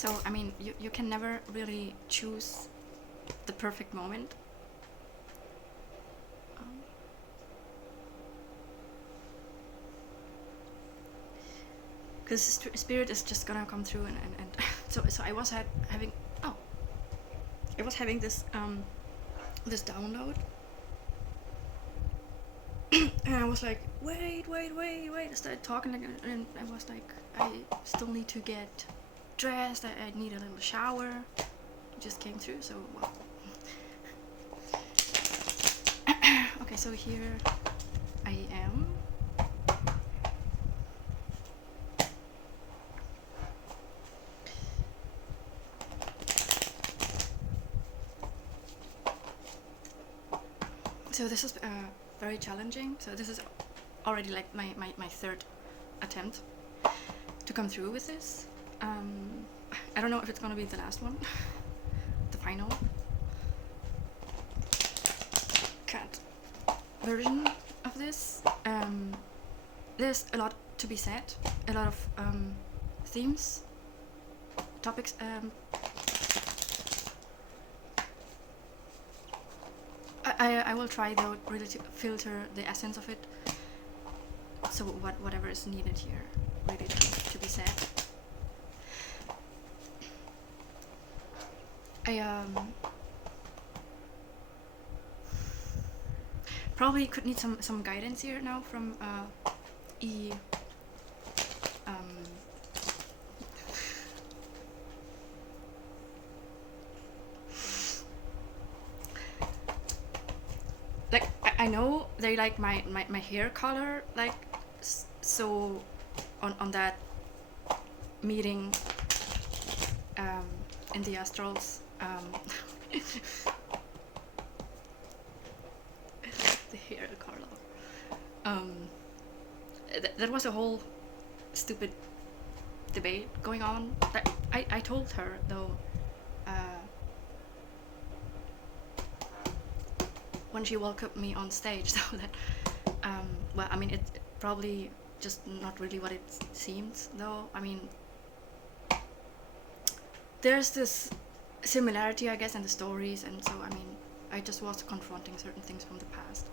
So I mean, you can never really choose the perfect moment. Because spirit is just gonna come through, and so I was having this this download, and I was like, wait. I started talking, and I was like, I still need to get dressed. I need a little shower. It just came through, so well. Okay, so here I am. So this is very challenging. So this is already like my third attempt to come through with this. I don't know if it's gonna be the last one, the final cut version of this. There's a lot to be said, a lot of themes, topics. I will try though really to filter the essence of it. So whatever is needed here really to be said. I probably could need some guidance here now from E. Like I know they like my hair color, like so on that meeting in the astrals, the hair color, that was a whole stupid debate going on. That I told her though, when she welcomed me on stage, so that well, I mean, it's probably just not really what it seems though. I mean, there's this similarity, I guess, in the stories, and so I mean, I just was confronting certain things from the past,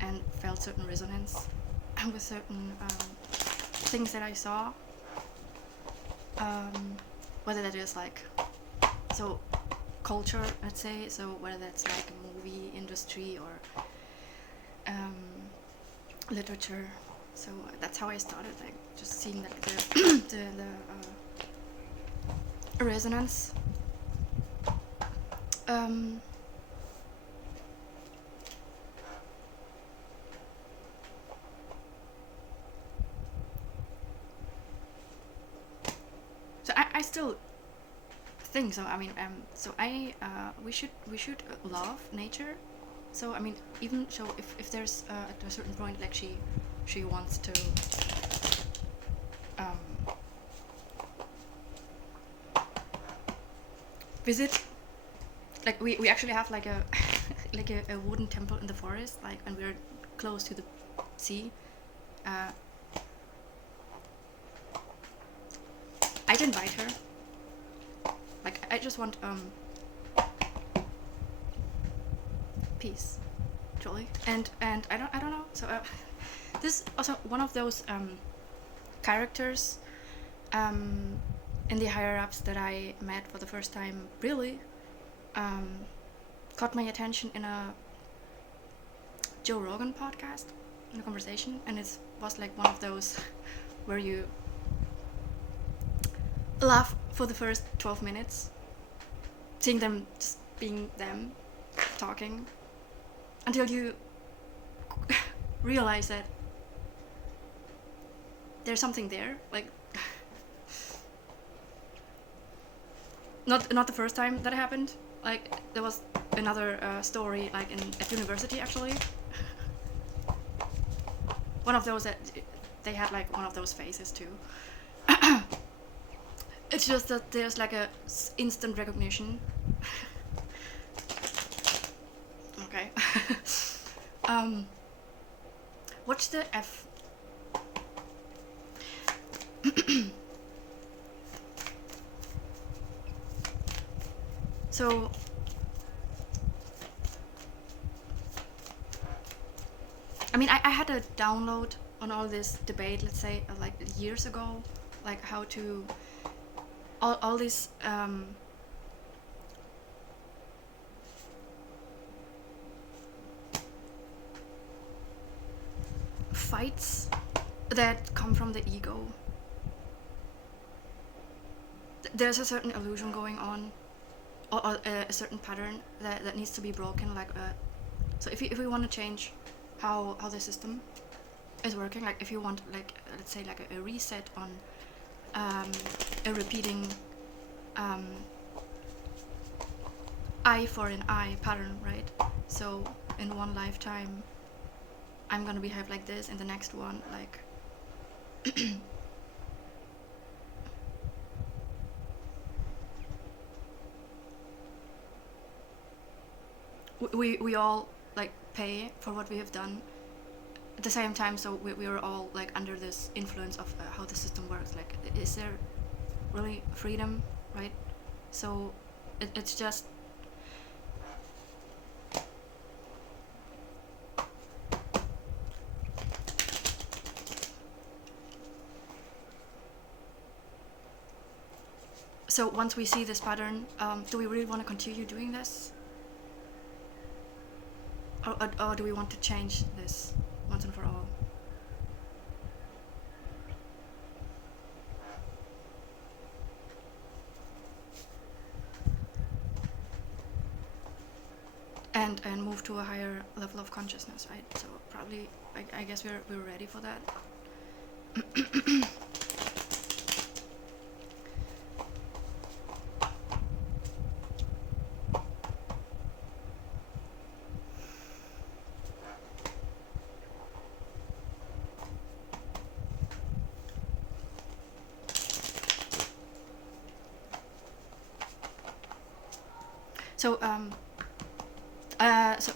and felt certain resonance with certain things that I saw, whether that is like so culture, let's say, so whether that's like a movie industry or literature. So that's how I started, like just seeing like the resonance. So I still think so. I mean, so we should love nature. So I mean, even so, if there's at a certain point, like she wants to visit, like we actually have like a like a wooden temple in the forest, like, and we're close to the sea. I'd invite her. Like I just want peace, truly, and I don't know. So this is also one of those characters in the higher ups that I met for the first time. Really caught my attention in a Joe Rogan podcast, in a conversation, and it was like one of those where you laugh for the first 12 minutes, seeing them just being them, talking, until you realize that there's something there, like not the first time that happened. Like there was another story, like at university actually. One of those that they had like one of those phases too. It's just that there's like a instant recognition. Okay. What's the F? So I mean, I had a download on all this debate, let's say, like years ago, like how to all these fights that come from the ego. There's a certain illusion going on, or a certain pattern that needs to be broken. Like, so if we want to change how the system is working, like if you want, like, let's say, like a reset on a repeating eye for an eye pattern, right? So in one lifetime I'm gonna behave like this, in the next one like we all like pay for what we have done at the same time, so we are all like under this influence of how the system works. Like, is there really freedom, right? So it's just so once we see this pattern, do we really want to continue doing this, or do we want to change this once and for all? And move to a higher level of consciousness, right? So probably, I guess we're ready for that.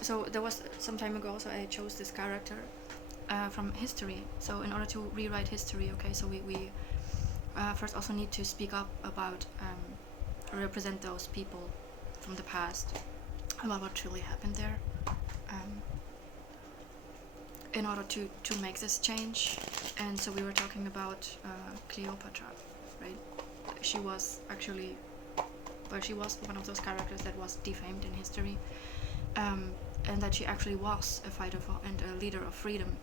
So there was some time ago, so I chose this character from history. So in order to rewrite history, okay, so we first also need to speak up about represent those people from the past, about what truly happened there, in order to make this change. And so we were talking about Cleopatra, right? She was actually, well, she was one of those characters that was defamed in history, and that she actually was a fighter for and a leader of freedom,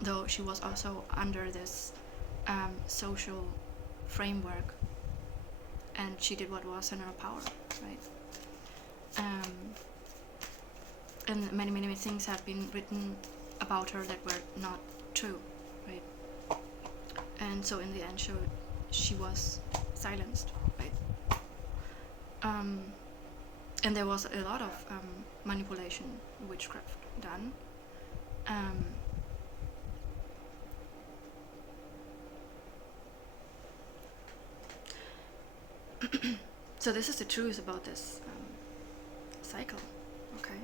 though she was also under this social framework, and she did what was in her power, right? And many things have been written about her that were not true, right? And so in the end, she was silenced, right? And there was a lot of manipulation, witchcraft done. So this is the truth about this cycle, okay?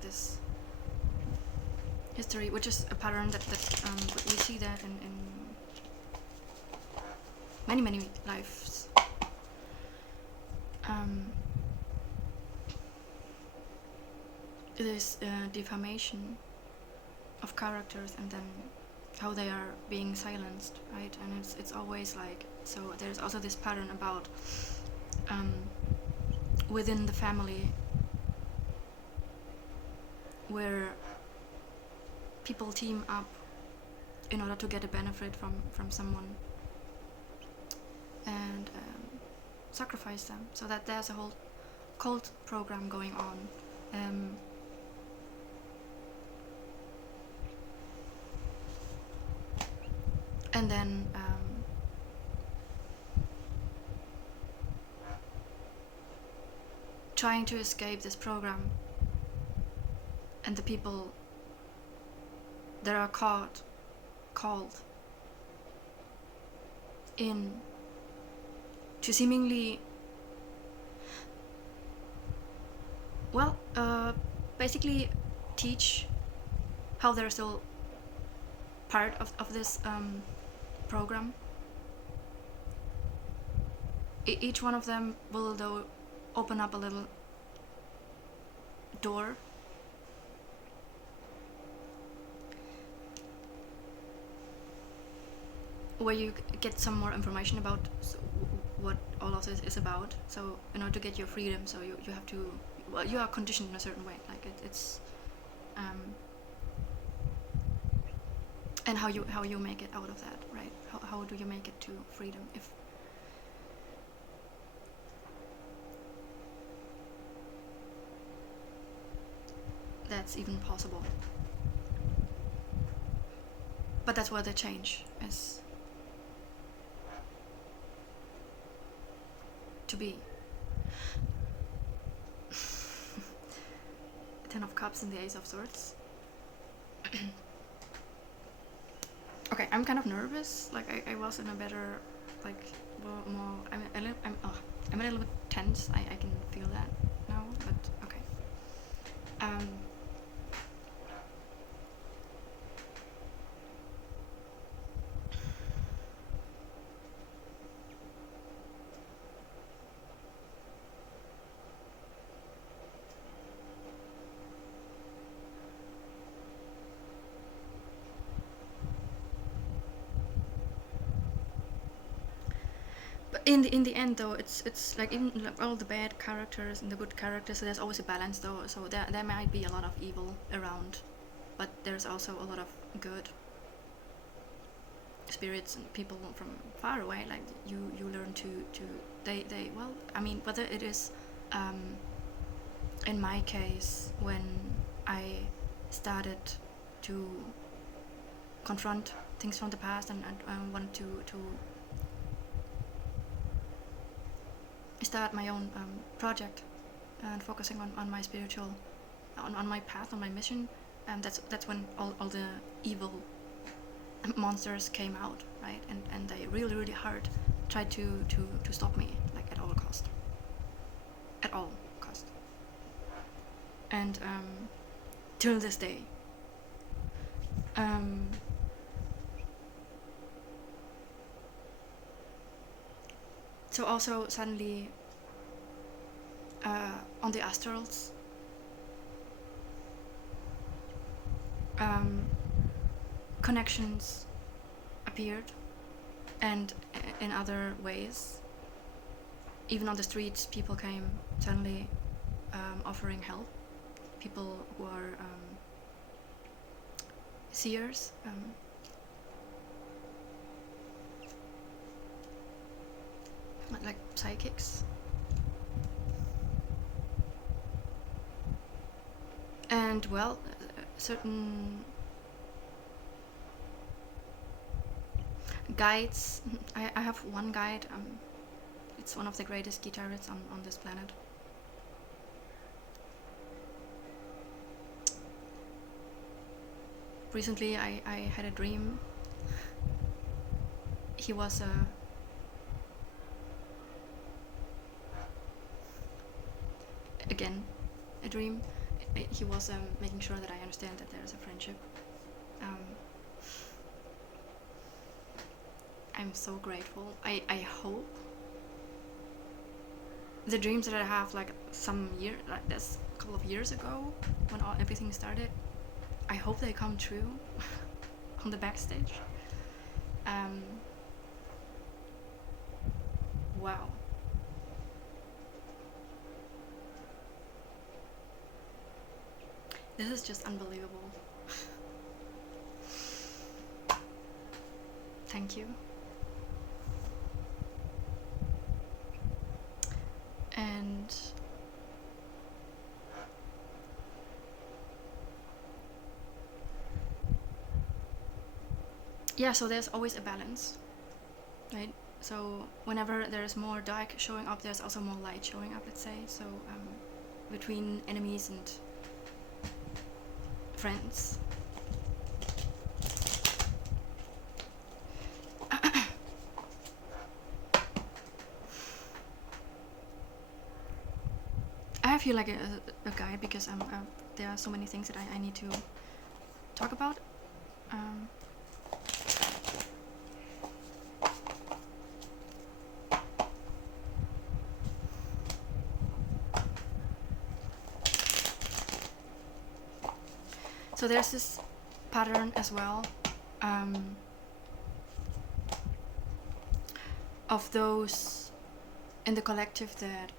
This history, which is a pattern that we see that in many lives. This defamation of characters, and then how they are being silenced, right? And it's always like, so there's also this pattern about within the family where people team up in order to get a benefit from someone and sacrifice them, so that there's a whole cult program going on. And then trying to escape this program, and the people that are called in to seemingly, well, basically teach how they're still part of this program. Each one of them will though open up a little door where you get some more information about what all of this is about. So in order to get your freedom, so you have to, well, you are conditioned in a certain way, like it's and how you make it out of that, right? How do you make it to freedom, if that's even possible? But that's where the change is to be. Ten of Cups and the Ace of Swords. Okay, I'm kind of nervous. Like I was in a better, like, more. I'm a little bit tense. I can feel that now. But okay. In the end, though, it's like, even like all the bad characters and the good characters, so there's always a balance, though. So there might be a lot of evil around, but there's also a lot of good spirits and people from far away. Like you learn to they well, I mean, whether it is in my case, when I started to confront things from the past and wanted to start my own project and focusing on my spiritual, on my path, on my mission, and that's when all the evil monsters came out, right? And they really hard tried to stop me, like at all cost. And till this day, so also suddenly on the astrals, connections appeared, and in other ways, even on the streets, people came suddenly offering help. People who are seers, like psychics, and well, certain guides. I have one guide. It's one of the greatest guitarists on this planet. Recently, I had a dream. He was again a dream. He was making sure that I understand that there is a friendship. I'm so grateful. I hope the dreams that I have, like that's a couple of years ago, when everything started, I hope they come true on the backstage. Wow. This is just unbelievable. Thank you. And yeah, so there's always a balance, right? So whenever there's more dark showing up, there's also more light showing up, let's say. So between enemies and friends. I feel like a guide because there are so many things that I need to talk about. So there's this pattern as well, of those in the collective that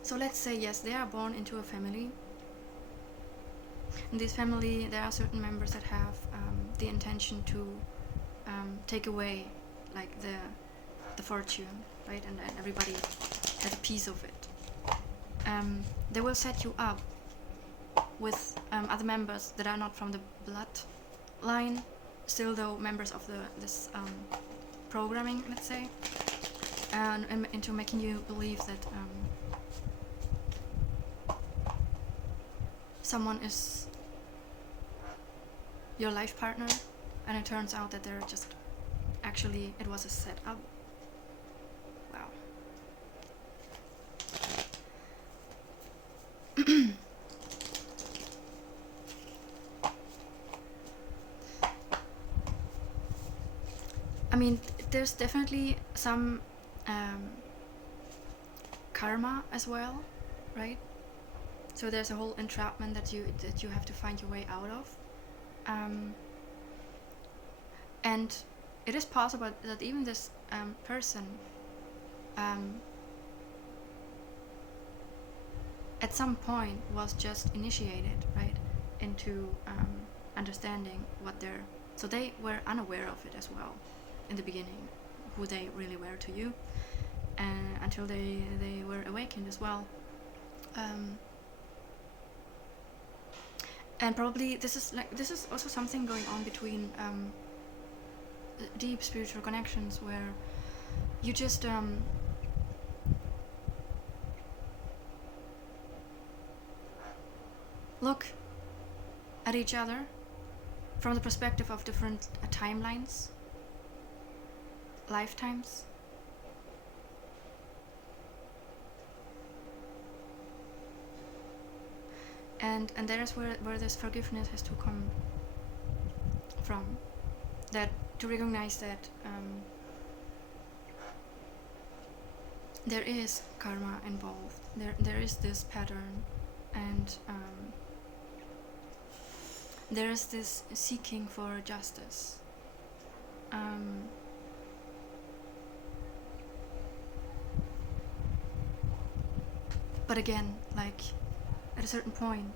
so let's say, yes, they are born into a family. In this family there are certain members that have the intention to take away like the fortune, right, and everybody has a piece of it. They will set you up with other members that are not from the bloodline, still though members of this programming, let's say, and into making you believe that someone is your life partner, and it turns out that they're just actually, it was a setup. Wow. I mean, there's definitely some karma as well, right? So there's a whole entrapment that you have to find your way out of, and it is possible that even this person at some point was just initiated, right, into understanding what they're. So they were unaware of it as well in the beginning, who they really were to you, until they were awakened as well. And probably this is also something going on between deep spiritual connections, where you just look at each other from the perspective of different timelines, lifetimes. And that is where this forgiveness has to come from, that to recognize that there is karma involved, there is this pattern, and there is this seeking for justice. But again, like, at a certain point,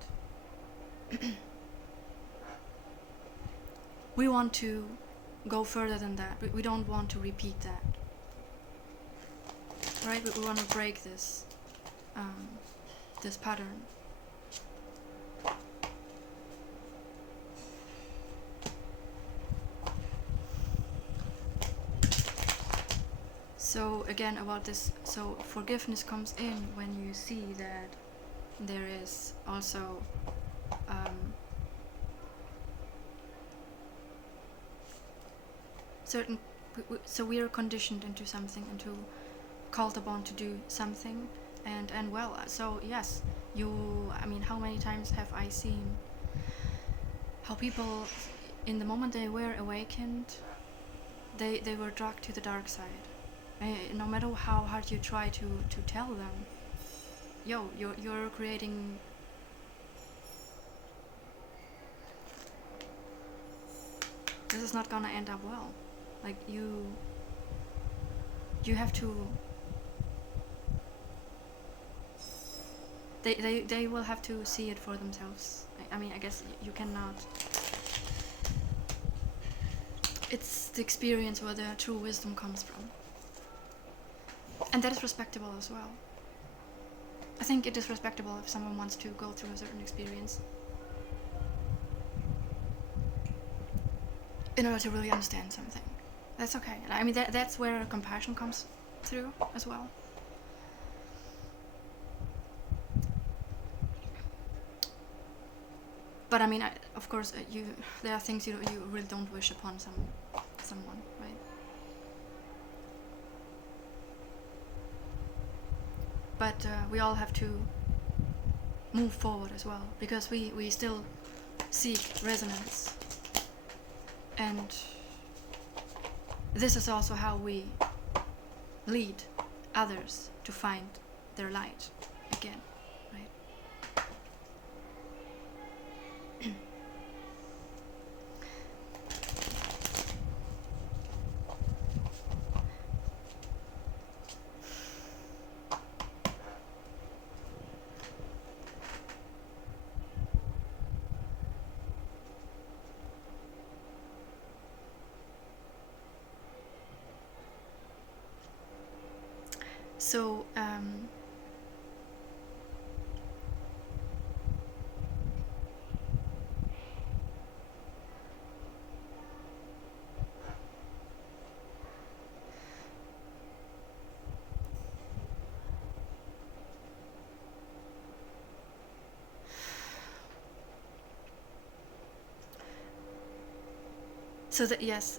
we want to go further than that. We don't want to repeat that, right? We want to break this this pattern. So again, about this, so forgiveness comes in when you see that there is also certain, so we are conditioned into something, into called upon to do something, and well, so yes, I mean, how many times have I seen how people, in the moment they were awakened, they were dragged to the dark side. No matter how hard you try to tell them, you're creating this is not gonna end up well. Like, you have to, they will have to see it for themselves. I mean, I guess you cannot, it's the experience where the true wisdom comes from, and that is respectable as well. I think it is respectable if someone wants to go through a certain experience in order to really understand something. That's okay. I mean, that's where compassion comes through as well. But I mean, of course, there are things you really don't wish upon someone, right? But we all have to move forward as well, because we still seek resonance, and this is also how we lead others to find their light again, right? So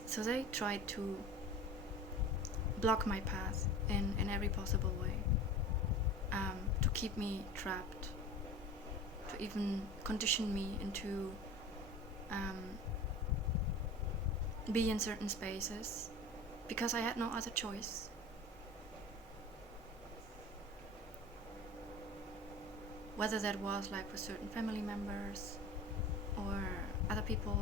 so they tried to block my path in every possible way, to keep me trapped, to even condition me into be in certain spaces, because I had no other choice. Whether that was like with certain family members or other people.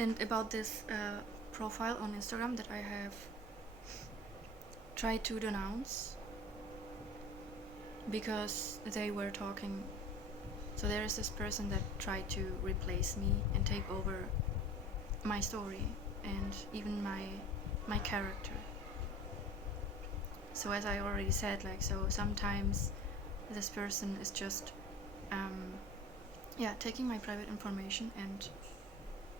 And about this profile on Instagram that I have tried to denounce because they were talking. So there is this person that tried to replace me and take over my story and even my character. So as I already said, like, so sometimes this person is just taking my private information and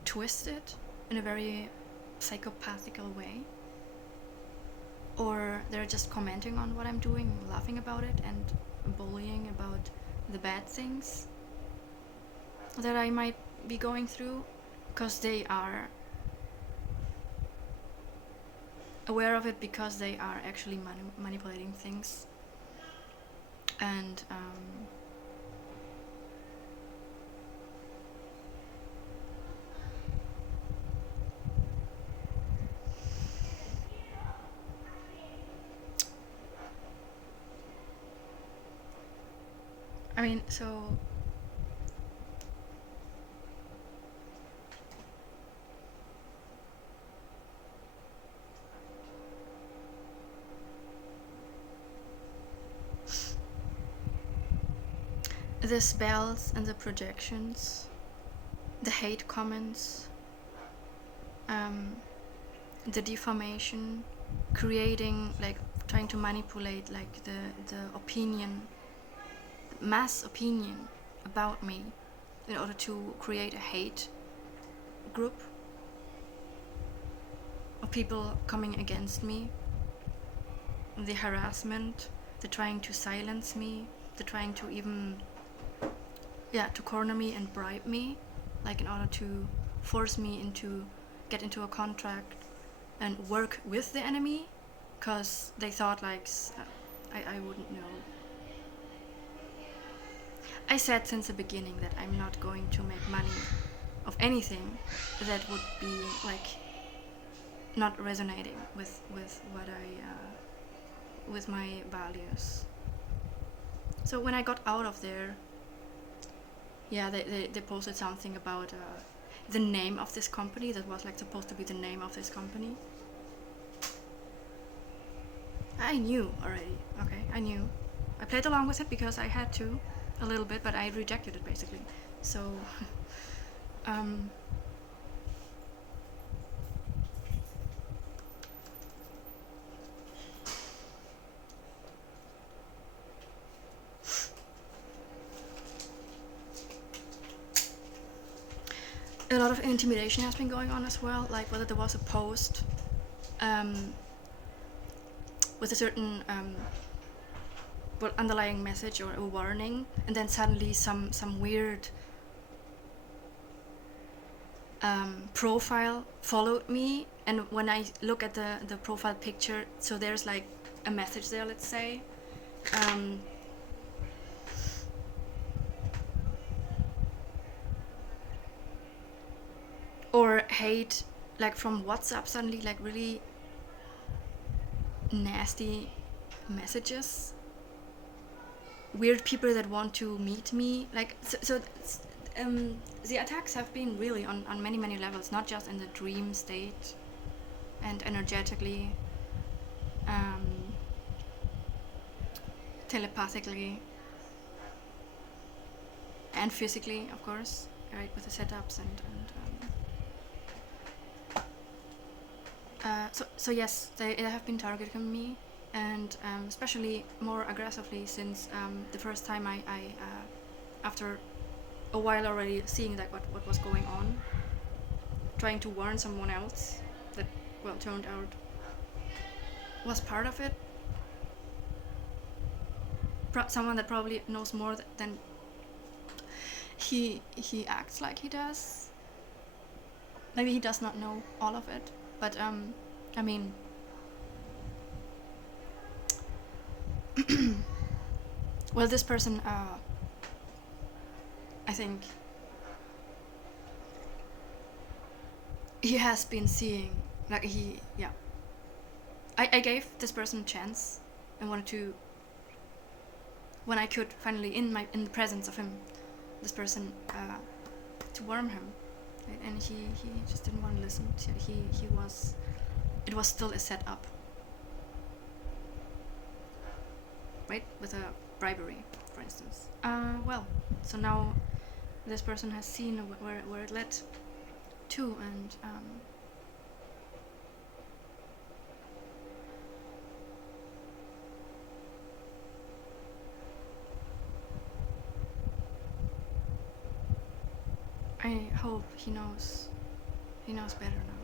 twist it in a very psychopathical way, or they're just commenting on what I'm doing, laughing about it, and bullying about the bad things that I might be going through, because they are aware of it, because they are actually manipulating things. And I mean, so the spells and the projections, the hate comments, the defamation, creating, like, trying to manipulate, like, the opinion, mass opinion about me in order to create a hate group of people coming against me, the harassment, the trying to silence me, the trying to even to corner me and bribe me, like, in order to force me into get into a contract and work with the enemy, because they thought, like, I wouldn't know. I said since the beginning that I'm not going to make money of anything that would be, like, not resonating with what I with my values. So when I got out of there, they posted something about the name of this company that was, like, supposed to be the name of this company. I knew already. Okay, I knew. I played along with it because I had to a little bit, but I rejected it basically. So a lot of intimidation has been going on as well, like whether there was a post with a certain underlying message or a warning, and then suddenly some weird profile followed me, and when I look at the profile picture, so there's, like, a message there, let's say, or hate, like, from WhatsApp, suddenly, like, really nasty messages, weird people that want to meet me, like, the attacks have been really on many levels, not just in the dream state and energetically, telepathically, and physically, of course, right, with the setups and so yes, they have been targeting me, and especially more aggressively since the first time I after a while already seeing that what was going on, trying to warn someone else that, well, turned out was part of it, someone that probably knows more than he acts like he does. Maybe he does not know all of it, but I mean, well, this person, I think he has been seeing, like, I gave this person a chance and wanted to, when I could finally, in the presence of him, this person, to warm him, right? And he just didn't want to listen. It was still a setup, right, with a bribery, for instance. Well, so now this person has seen where it led to, and I hope he knows better now.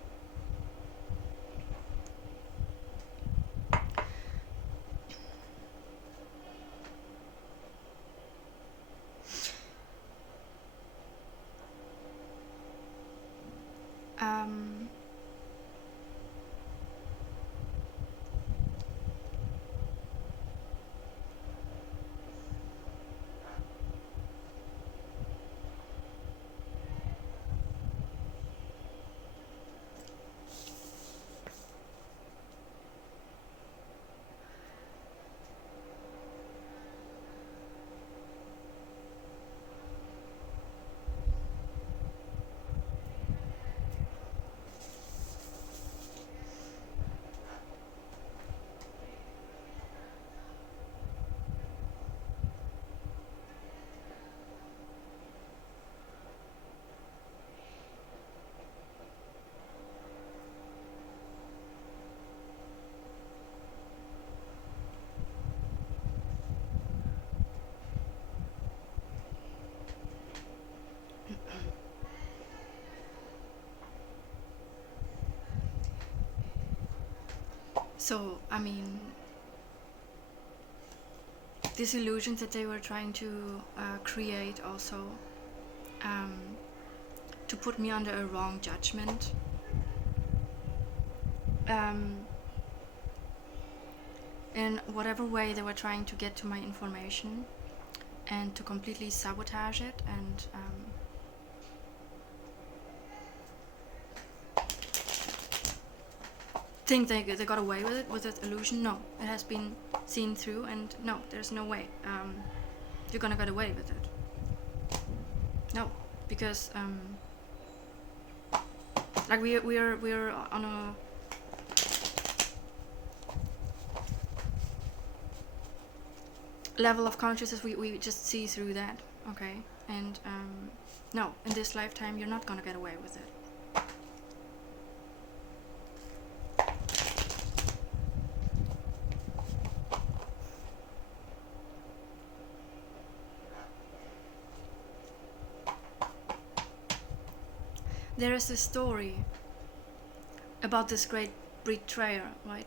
So, I mean, these illusions that they were trying to create also, to put me under a wrong judgment, in whatever way they were trying to get to my information and to completely sabotage it, and think they got away with that illusion. No, it has been seen through, and no, there's no way you're gonna get away with it. No, because like we're on a level of consciousness, we just see through that, okay? And no, in this lifetime you're not gonna get away with it. There is a story about this great betrayer, right?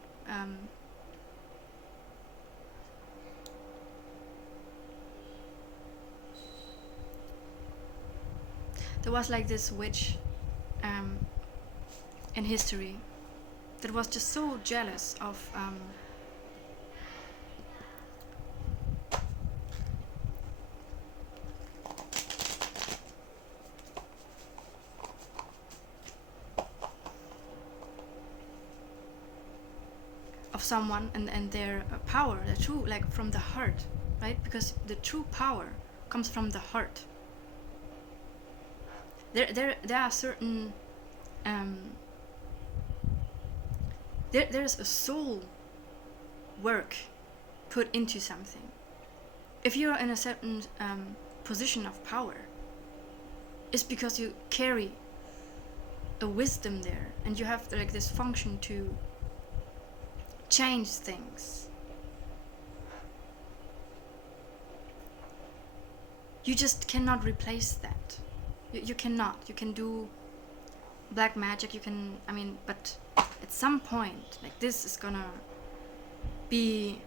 There was like this witch in history that was just so jealous of someone and their power, the true, like from the heart, right? Because the true power comes from the heart. There are certain there's a soul work put into something. If you're in a certain position of power is because you carry a wisdom there, and you have like this function to change things. You just cannot replace that. You cannot. You can do black magic, you can, but at some point, like, this is gonna be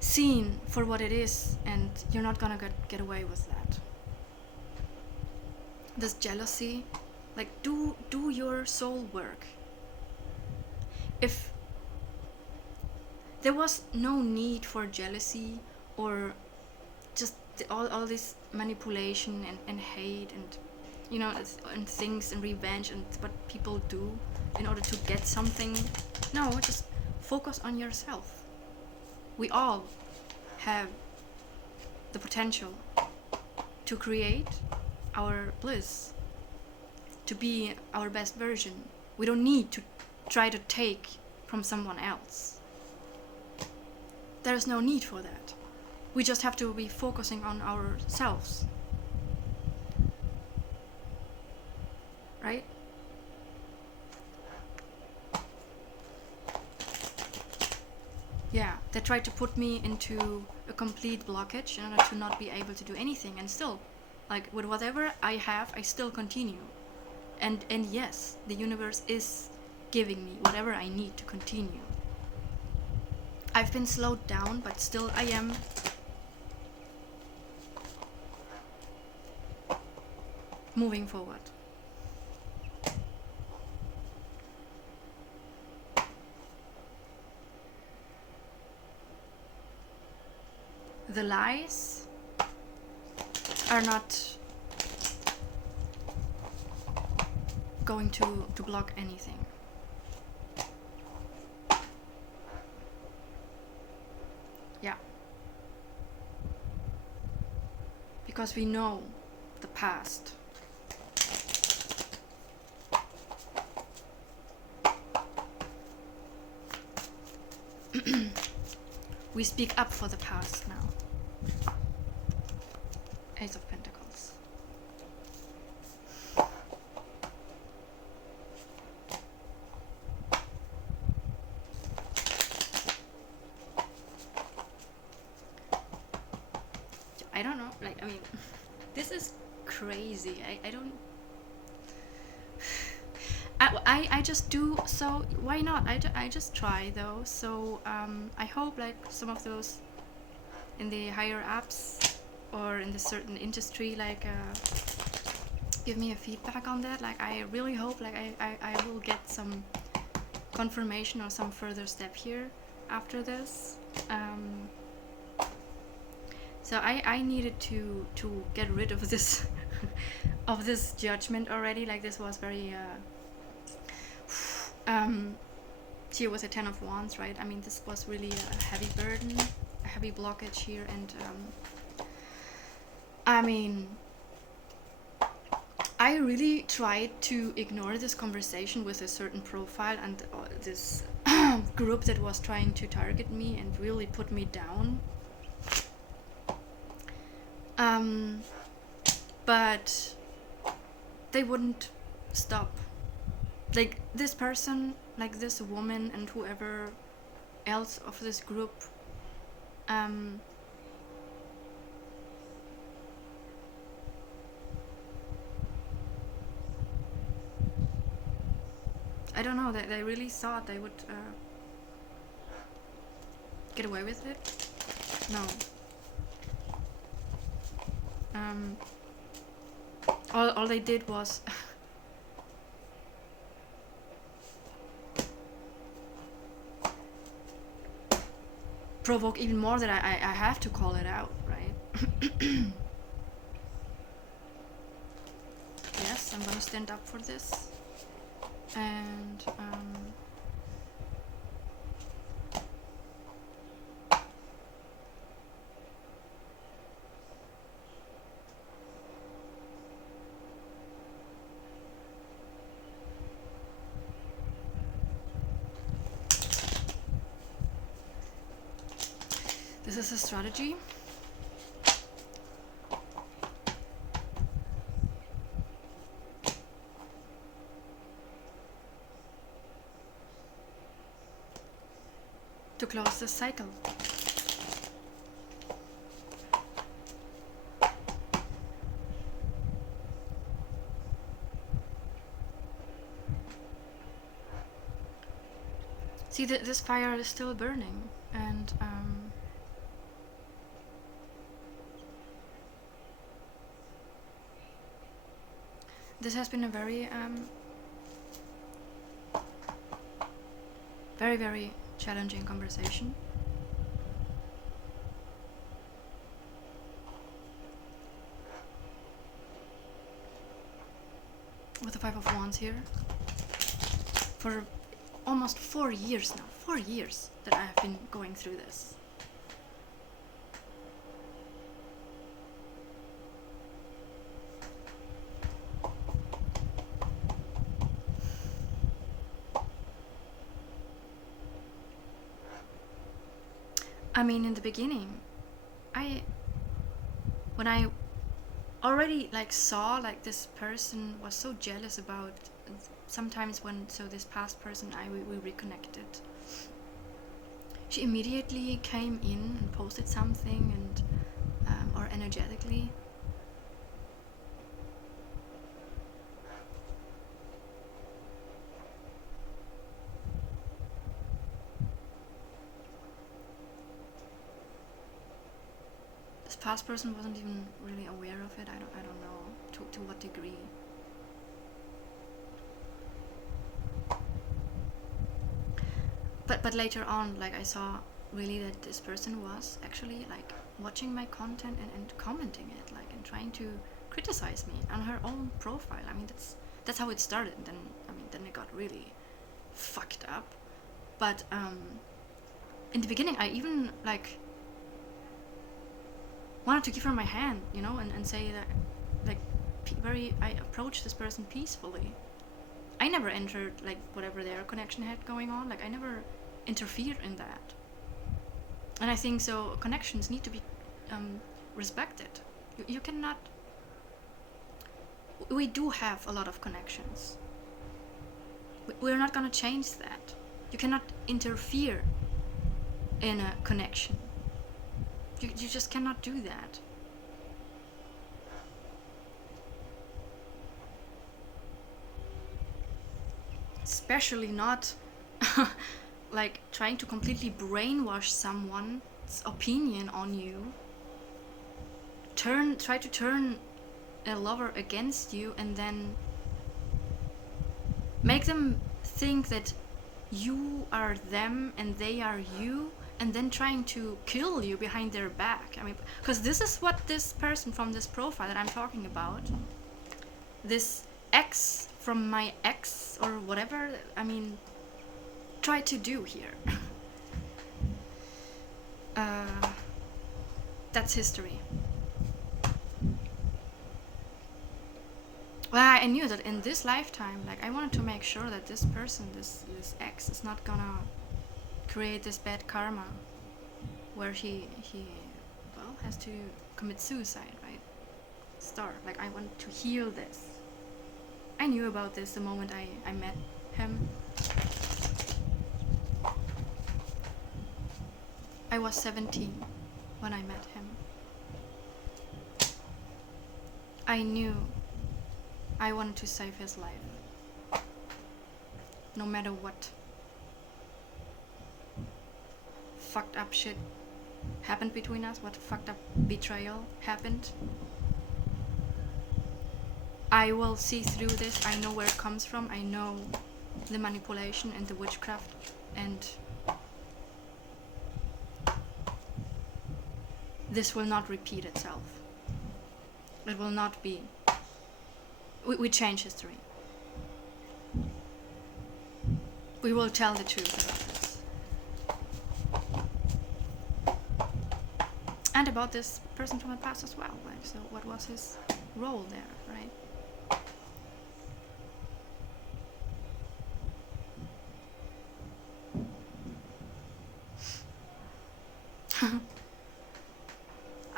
seen for what it is, and you're not gonna get away with that. This jealousy, like, do your soul work. If there was no need for jealousy or just all this manipulation and hate and and things and revenge and what people do in order to get something, no, just focus on yourself. We all have the potential to create our bliss, to be our best version. We don't need to try to take from someone else. There's no need for that. We just have to be focusing on ourselves. Right? Yeah, they tried to put me into a complete blockage in order to not be able to do anything, and still, like, with whatever I have, I still continue. And yes, the universe is giving me whatever I need to continue. I've been slowed down, but still I am moving forward. The lies are not going to block anything. Yeah. Because we know the past. We speak up for the past now. Ace of Pentacles. I don't know, like, this is crazy. I don't... I just do, so why not? I just try though. So I hope, like, some of those in the higher ups or in the certain industry, like, give me a feedback on that. Like, I really hope, like, I will get some confirmation or some further step here after this. So I needed to get rid of this of this judgment already. Like, this was very here was a 10 of Wands, right? This was really a heavy burden, a heavy blockage here, and I really tried to ignore this conversation with a certain profile and this group that was trying to target me and really put me down. But they wouldn't stop. Like, this person, like this woman and whoever else of this group, I don't know, they really thought they would get away with it. No. All they did was provoke even more that I have to call it out, right? Yes, I'm gonna stand up for this. And This is a strategy. To close this cycle. See, this fire is still burning, and this has been a very, very challenging conversation. With the Five of Wands here. For almost 4 years now. 4 years that I have been going through this. I mean, in the beginning, when I already like saw like this person was so jealous about sometimes when this past person we reconnected, she immediately came in and posted something and or energetically. This past person wasn't even really aware of it. I don't know to what degree. But later on, like, I saw really that this person was actually like watching my content and commenting it, like, and trying to criticize me on her own profile. I mean, that's how it started. And then it got really fucked up. But in the beginning, I even like wanted to give her my hand, you know, and say that, like, I approached this person peacefully. I never entered like whatever their connection had going on. Like, I never interfered in that. And I think so connections need to be respected. You cannot. We do have a lot of connections. We're not gonna change that. You cannot interfere in a connection. You just cannot do that. Especially not like trying to completely brainwash someone's opinion on you. Try to turn a lover against you and then make them think that you are them and they are you, and then trying to kill you behind their back. I mean, because this is what this person from this profile that I'm talking about, this ex from my ex or whatever, I mean, try to do here. That's history. Well, I knew that in this lifetime, like, I wanted to make sure that this person, this ex, is not gonna create this bad karma where he well, has to commit suicide, right? Like, I want to heal this. I knew about this the moment I met him. I was 17 when I met him. I knew I wanted to save his life, no matter what fucked up shit happened between us, what fucked up betrayal happened. I will see through this. I know where it comes from. I know the manipulation and the witchcraft, and this will not repeat itself. It will not be. We change history. We will tell the truth about this. And about this person from the past as well. Like, so what was his role there, right?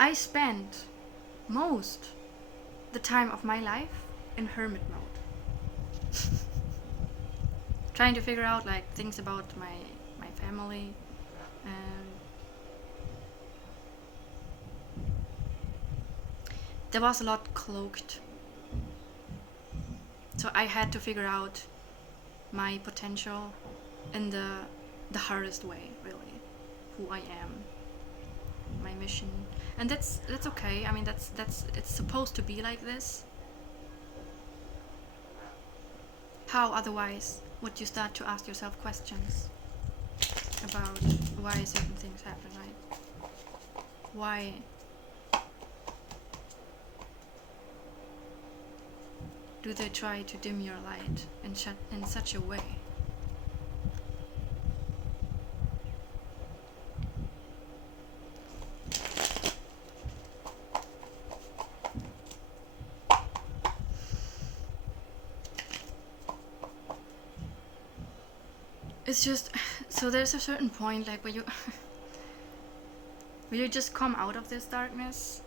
I spent most the time of my life in hermit mode. Trying to figure out like things about my family, and there was a lot cloaked. So I had to figure out my potential in the hardest way, really. Who I am, my mission. And that's okay. I mean that's it's supposed to be like this. How otherwise would you start to ask yourself questions about why certain things happen, right? Why do they try to dim your light in such a way? It's just, so there's a certain point like where you where you just come out of this darkness,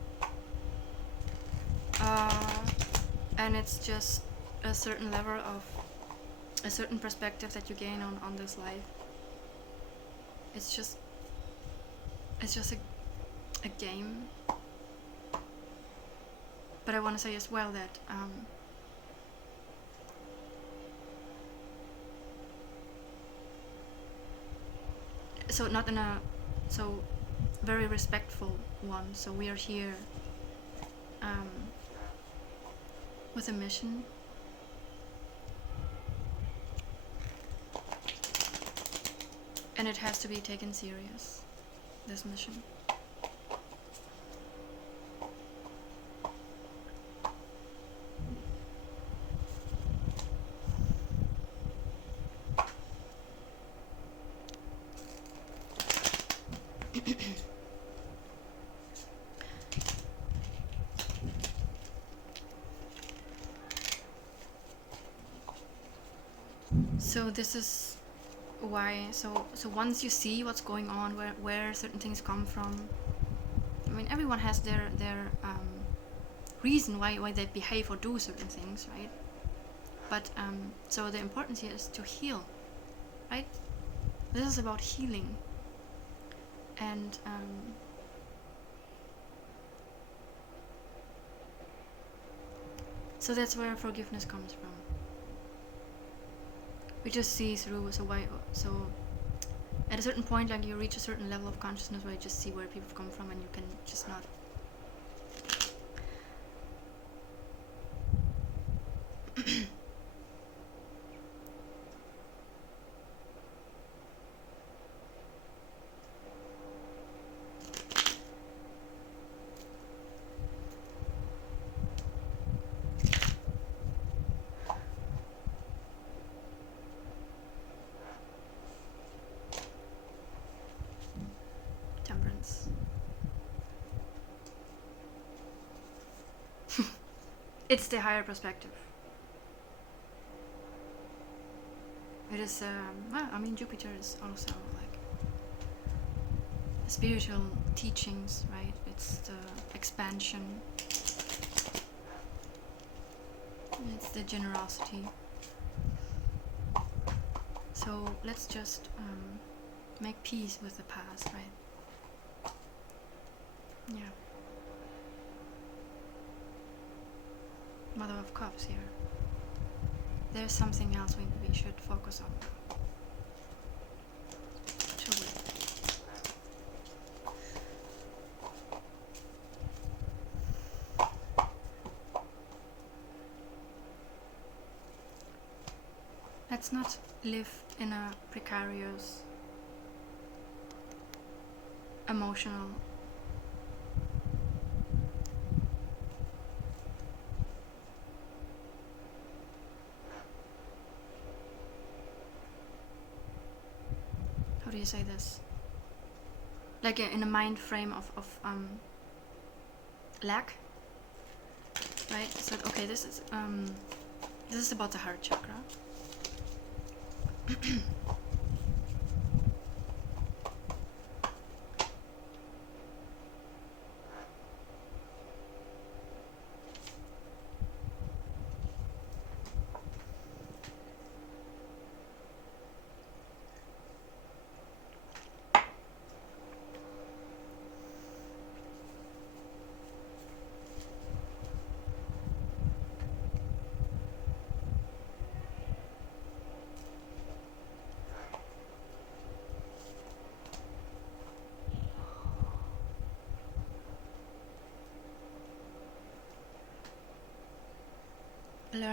and it's just a certain level of a certain perspective that you gain on this life. It's just a game. But I want to say as well that so not in a so very respectful one. So we are here with a mission, and it has to be taken serious, this mission. So this is why, so once you see what's going on, where certain things come from, I mean everyone has their reason why they behave or do certain things, right? But so the importance here is to heal, right? This is about healing, and so that's where forgiveness comes from. We just see through. So at a certain point, like you reach a certain level of consciousness where you just see where people come from, and you can just not temperance. It's the higher perspective. It is, well, I mean, Jupiter is also like spiritual teachings, right? It's the expansion. It's the generosity. So let's just make peace with the past, right? Yeah. Mother of Cups here. There's something else we should focus on. Should we? Let's not live in a precarious, emotional, how do you say this? Like in a mind frame of lack, right? So okay, this is about the heart chakra.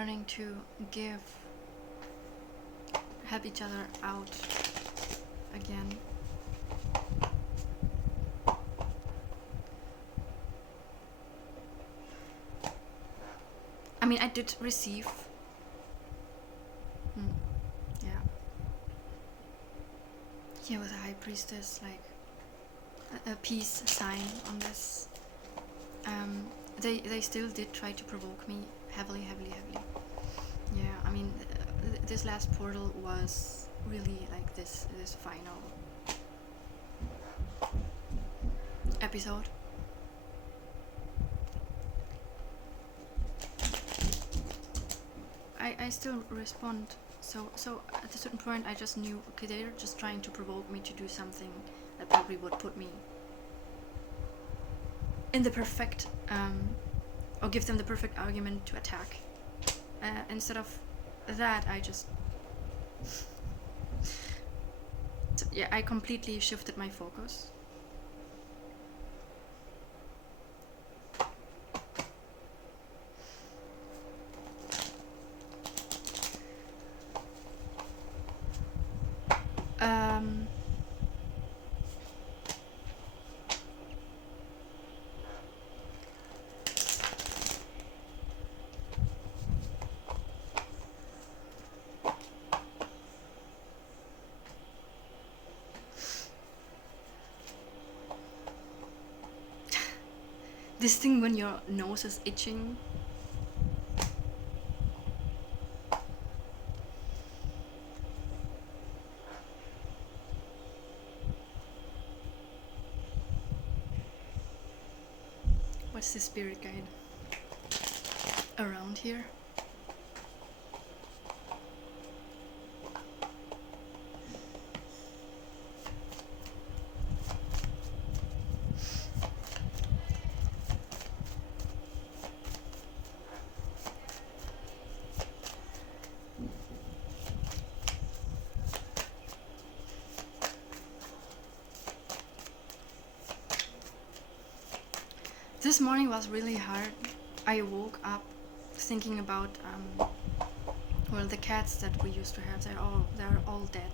learning to help each other out again. I mean, I did receive. Yeah. Here was a high priestess, like a peace sign on this. They still did try to provoke me heavily. Yeah, I mean, this last portal was really like this final episode. I still respond. So at a certain point I just knew, okay, they're just trying to provoke me to do something that probably would put me in the perfect, or give them the perfect argument to attack. Instead of that, I just, so, yeah, I completely shifted my focus. This thing when your nose is itching. What's the spirit guide around here? This morning was really hard. I woke up thinking about well, the cats that we used to have. They're all dead.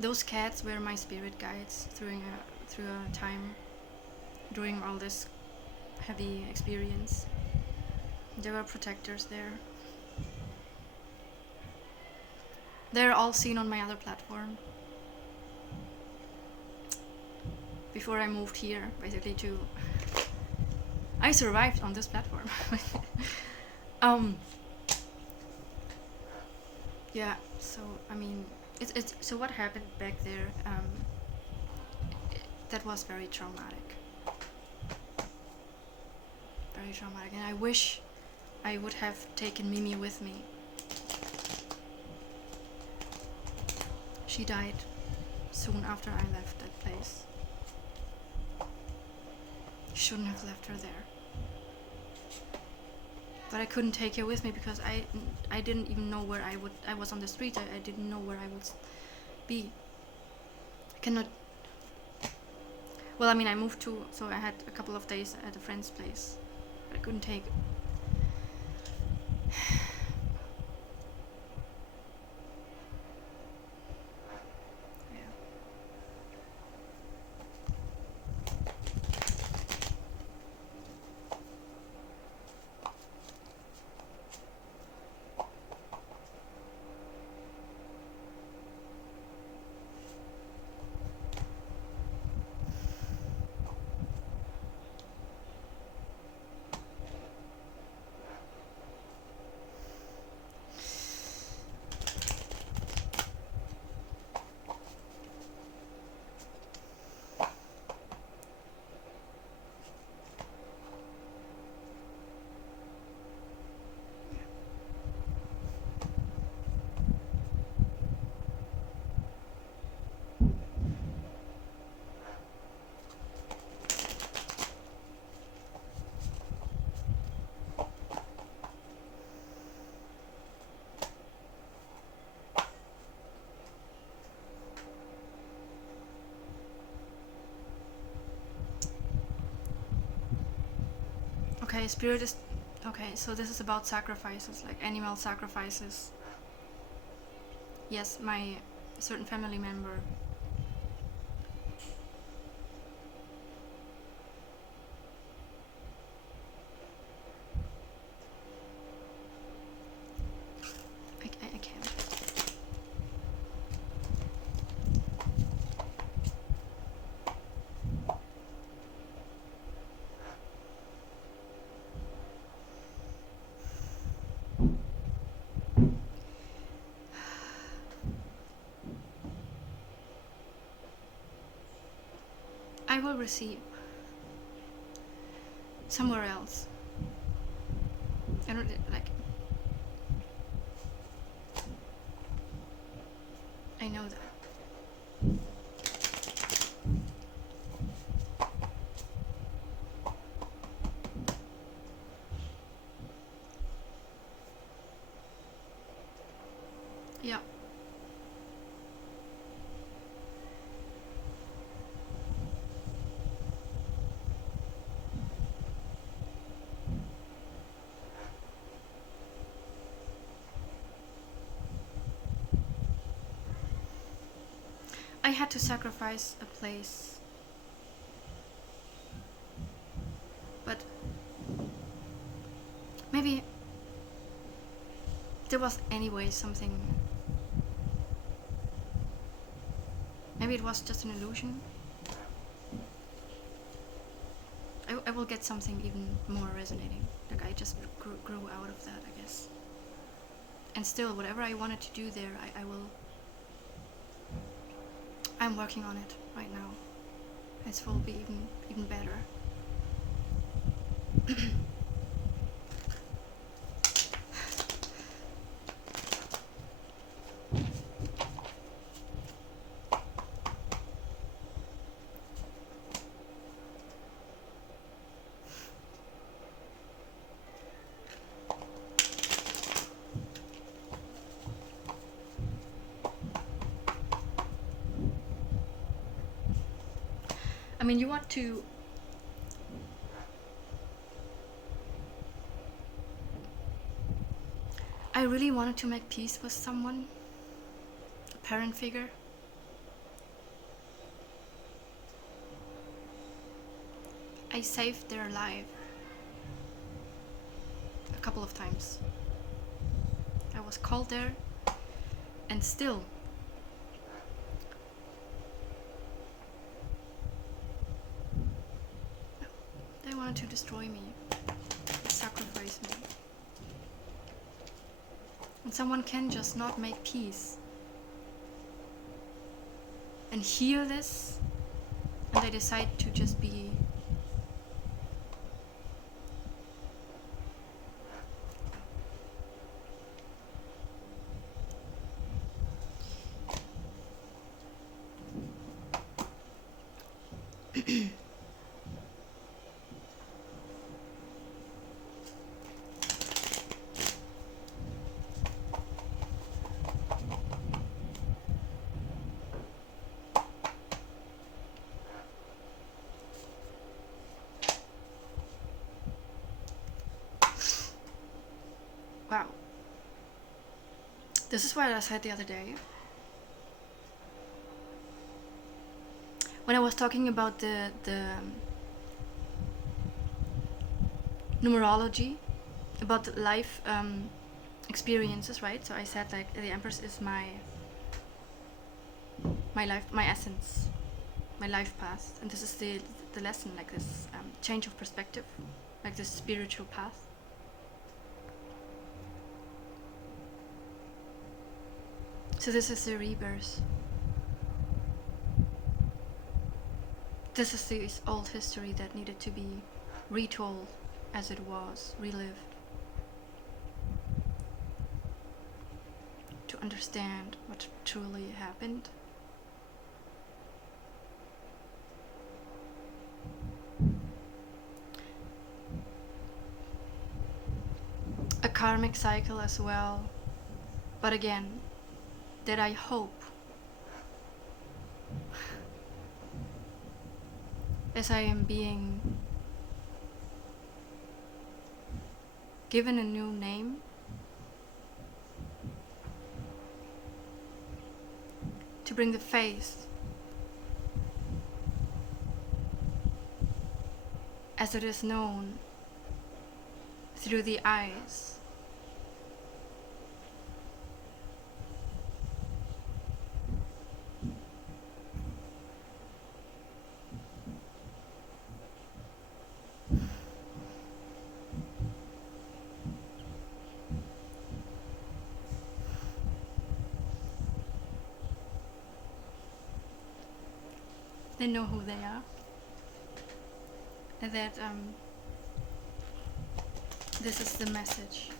Those cats were my spirit guides through a time during all this heavy experience. There were protectors there. They're all seen on my other platform. Before I moved here, basically I survived on this platform. Yeah, so I mean, it's so what happened back there, that was very traumatic. Very traumatic, and I wish I would have taken Mimi with me. She died soon after I left that place. Shouldn't have left her there. But I couldn't take her with me because I didn't even know where I was on the street. I didn't know where I would be. I cannot. Well, I mean, I moved so I had a couple of days at a friend's place. But I couldn't take. Okay, spirit is Okay, so this is about sacrifices, like animal sacrifices. Yes, my certain family member. I can't. I will receive somewhere else. I don't like. I know that. Yeah. I had to sacrifice a place, but maybe there was anyway something. Maybe it was just an illusion. I will get something even more resonating. Like I just grew out of that, I guess. And still, whatever I wanted to do there, I will. I'm working on it right now. It will be even better. I mean, you want to. I really wanted to make peace with someone, a parent figure. I saved their life a couple of times. I was called there, and still, they wanted to destroy me, sacrifice me. And someone can just not make peace and hear this, and they decide to just be wow. This is what I said the other day. When I was talking about the numerology, about the life experiences, right? So I said like the Empress is my life, my essence, my life path, and this is the lesson, like this change of perspective, like this spiritual path. So this is the rebirth. This is this old history that needed to be retold as it was, relived, to understand what truly happened. A karmic cycle as well, but again, that I hope, as I am being given a new name, to bring the faith as it is known through the eyes. They know who they are, and that this is the message.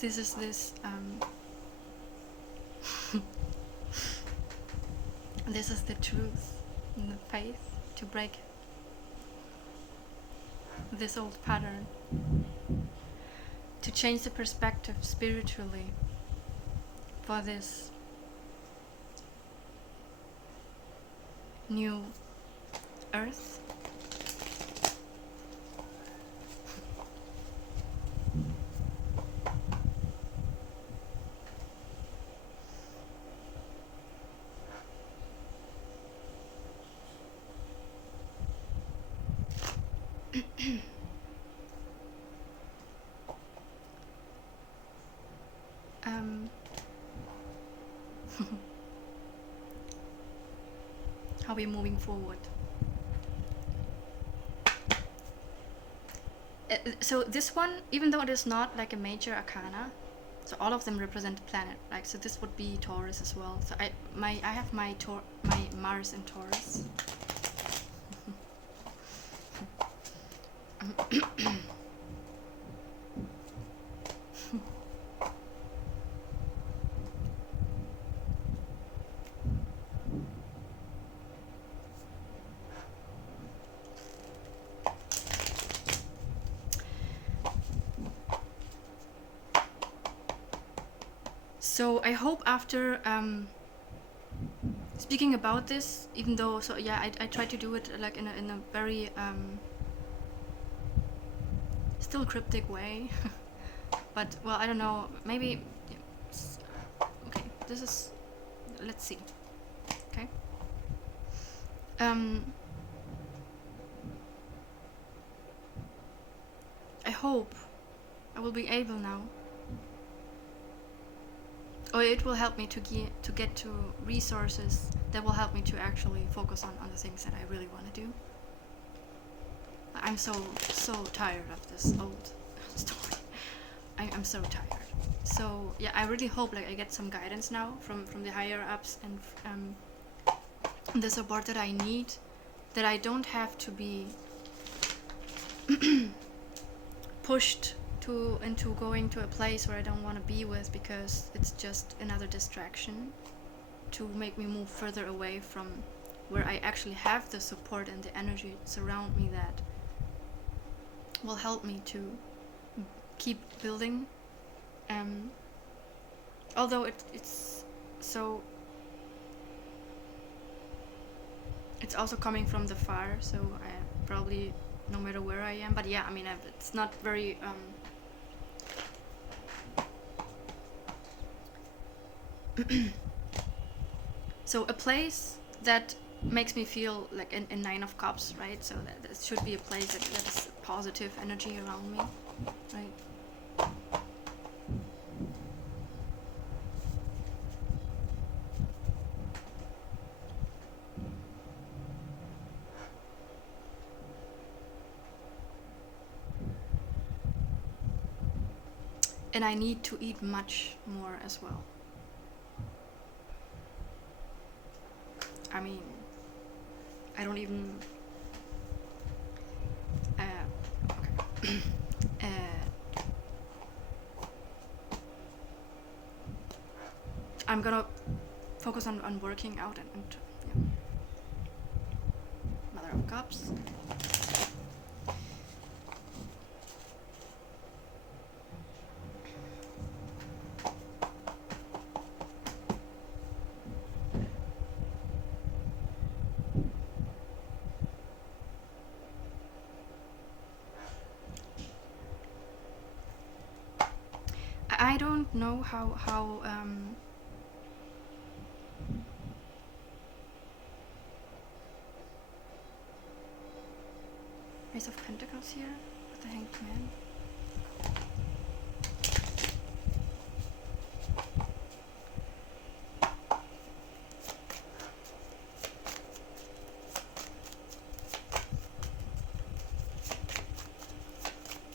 This is this this is the truth and the faith to break this old pattern, to change the perspective spiritually for this new earth. How we're moving forward. So this one, even though it is not like a major arcana, so all of them represent a planet. Like, so this would be Taurus as well. So I have my Mars in Taurus. So I hope after speaking about this, even though, so yeah, I try to do it like in a very still cryptic way, but well, I don't know, maybe, yeah, okay, this is, let's see, okay. I hope I will be able now, or it will help me to get to resources that will help me to actually focus on the things that I really want to do. I'm so tired of this old story. I'm so tired. So yeah, I really hope like I get some guidance now from the higher ups and the support that I need, that I don't have to be pushed into going to a place where I don't want to be with, because it's just another distraction to make me move further away from where I actually have the support and the energy surround me that will help me to keep building. Although it's also coming from the far, so I probably, no matter where I am, but yeah, I mean, it's not very so a place that makes me feel like in Nine of Cups, right? So that should be a place that is positive energy around me, right? And I need to eat much more as well. I mean, I don't even okay. I'm gonna focus on working out and yeah. Mother of Cups. I don't know how Ace of Pentacles here with the Hanged Man.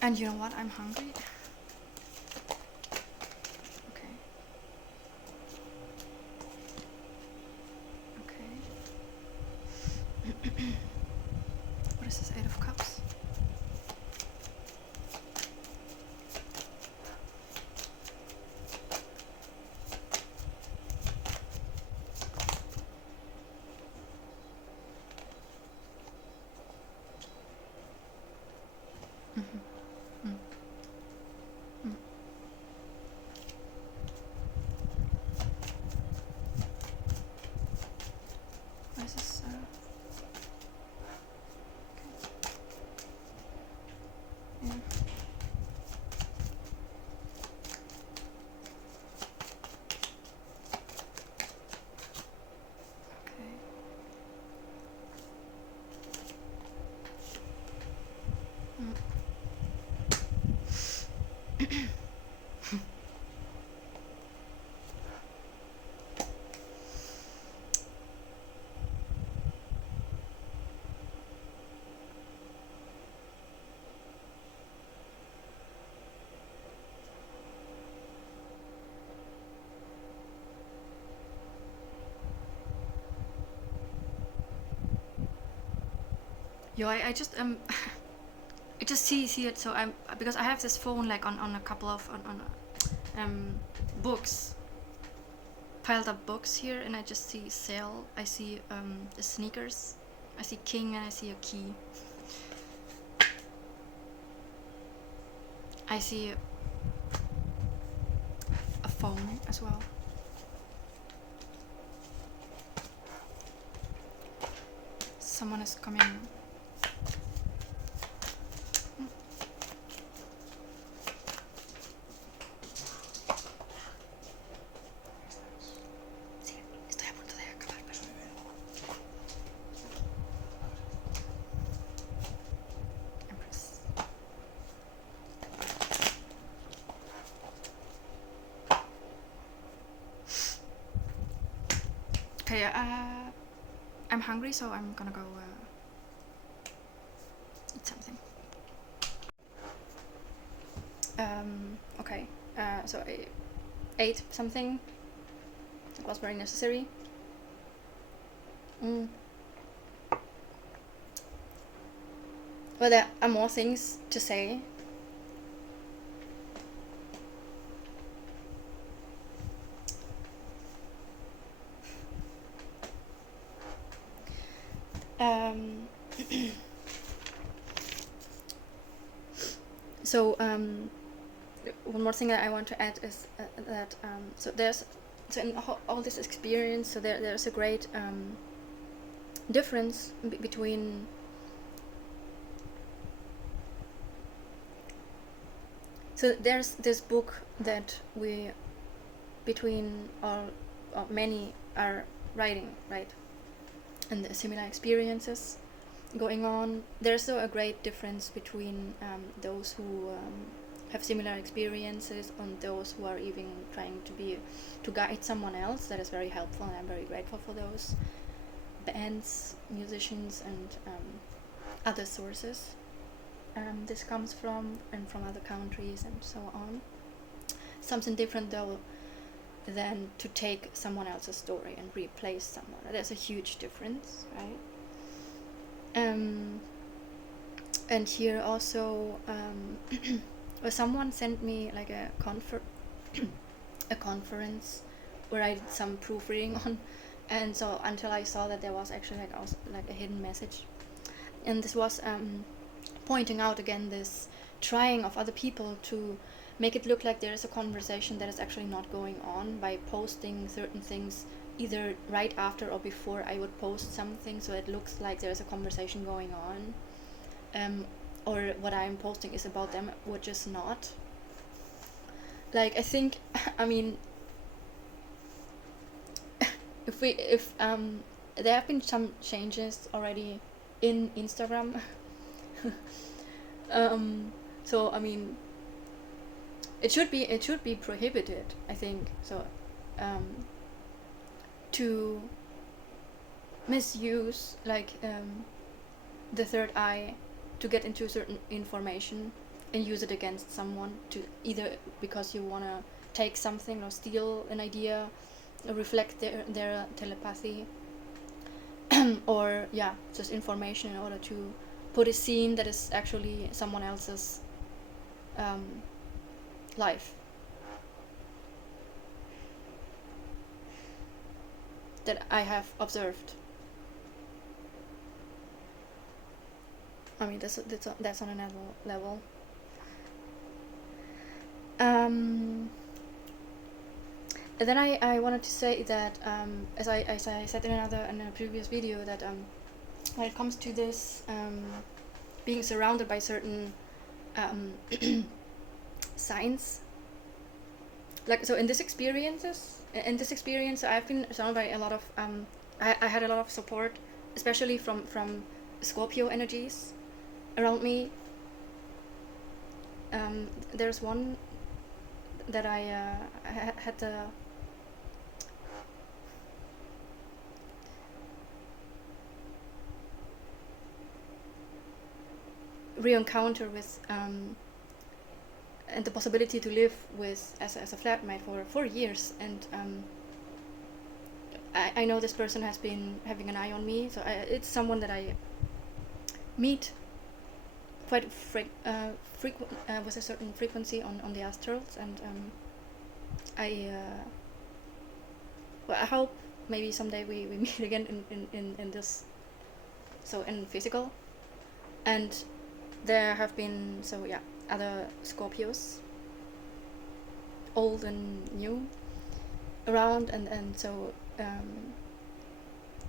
And you know what? I'm hungry. Okay. Okay. What is this? 8 of Cups. Mm-hmm. Mm. Mm. What is this? Okay. Yeah. Okay. Mm. Yo, I just I just see it. So I'm, because I have this phone like on a couple of books, piled up books here, and I just see sale. I see the sneakers. I see king, and I see a key. I see a phone as well. Someone is coming. Empress. Okay, I'm hungry, so I'm gonna go eat something. Okay, so I ate something. It was very necessary. Well, there are more things to say. So one more thing that I want to add is that so in all this experience, so there's a great difference between so there's this book that we between all or many are writing, right, and the similar experiences going on. There's a great difference between those who have similar experiences and those who are even trying to guide someone else. That is very helpful, and I'm very grateful for those bands, musicians, and other sources this comes from, and from other countries and so on. Something different though than to take someone else's story and replace someone. There's a huge difference, right? And here also well, someone sent me like a conference where I did some proofreading on, and so until I saw that there was actually like a hidden message, and this was pointing out again this trying of other people to make it look like there is a conversation that is actually not going on by posting certain things either right after or before I would post something, so it looks like there is a conversation going on, or what I'm posting is about them, which is not. like I think I mean if there have been some changes already in Instagram. So I mean it should be prohibited, I think, so to misuse like the third eye to get into certain information and use it against someone, to either because you want to take something or steal an idea or reflect their telepathy or yeah, just information in order to put a scene that is actually someone else's life that I have observed. I mean, that's on another level. And then I wanted to say that as I said in a previous video, that when it comes to this being surrounded by certain signs, like so in this experience I've been surrounded by a lot of I had a lot of support, especially from Scorpio energies around me. There's one that I had the re-encounter with and the possibility to live with as a flatmate for 4 years, and I know this person has been having an eye on me, so it's someone that I meet quite frequent with a certain frequency on the astrals, and I hope maybe someday we meet again in this, so in physical. And there have been other Scorpios, old and new, around, and so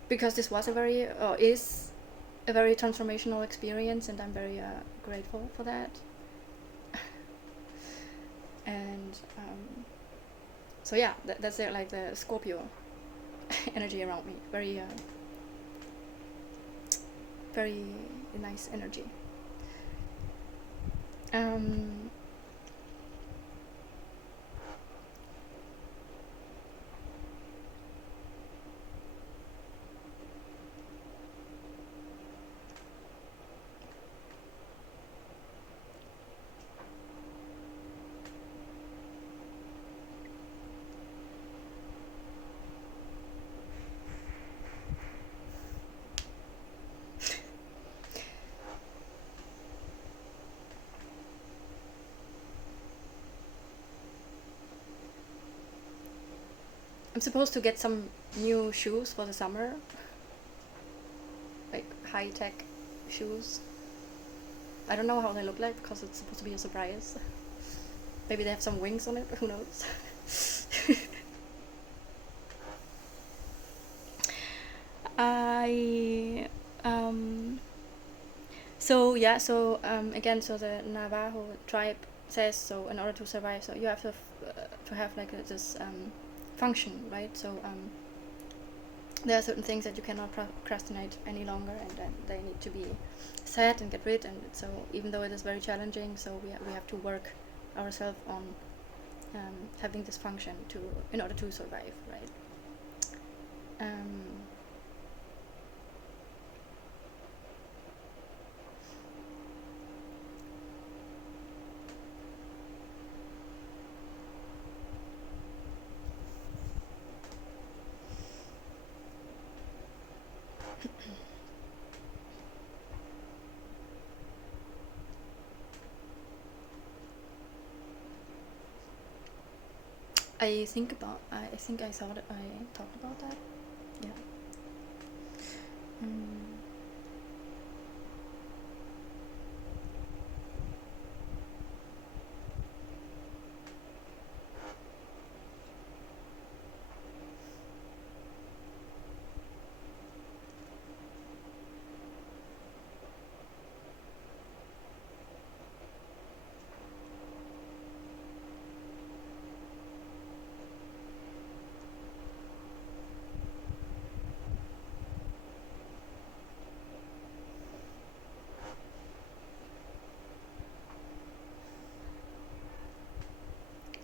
because this was is a very transformational experience, and I'm very grateful for that. And so yeah, that's it, like the Scorpio energy around me, very very nice energy. I'm supposed to get some new shoes for the summer, like high-tech shoes. I don't know how they look like because it's supposed to be a surprise. Maybe they have some wings on it, who knows. Again, so the Navajo tribe says, so in order to survive, so you have to have like this function, right? So there are certain things that you cannot procrastinate any longer, and then they need to be said and get rid. And so even though it is very challenging, so we have to work ourselves on having this function in order to survive, right? I think I thought I talked about that. Yeah.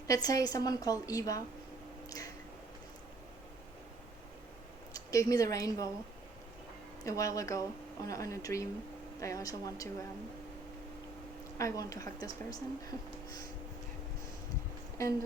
let's say someone called Eva gave me the rainbow a while ago on a dream. I also want to I want to hug this person. And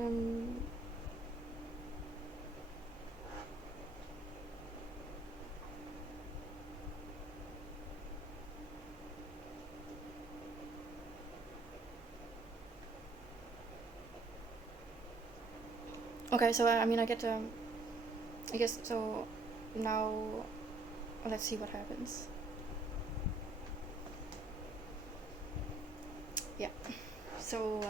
okay, so I mean I get I guess so. Now let's see what happens. Yeah, so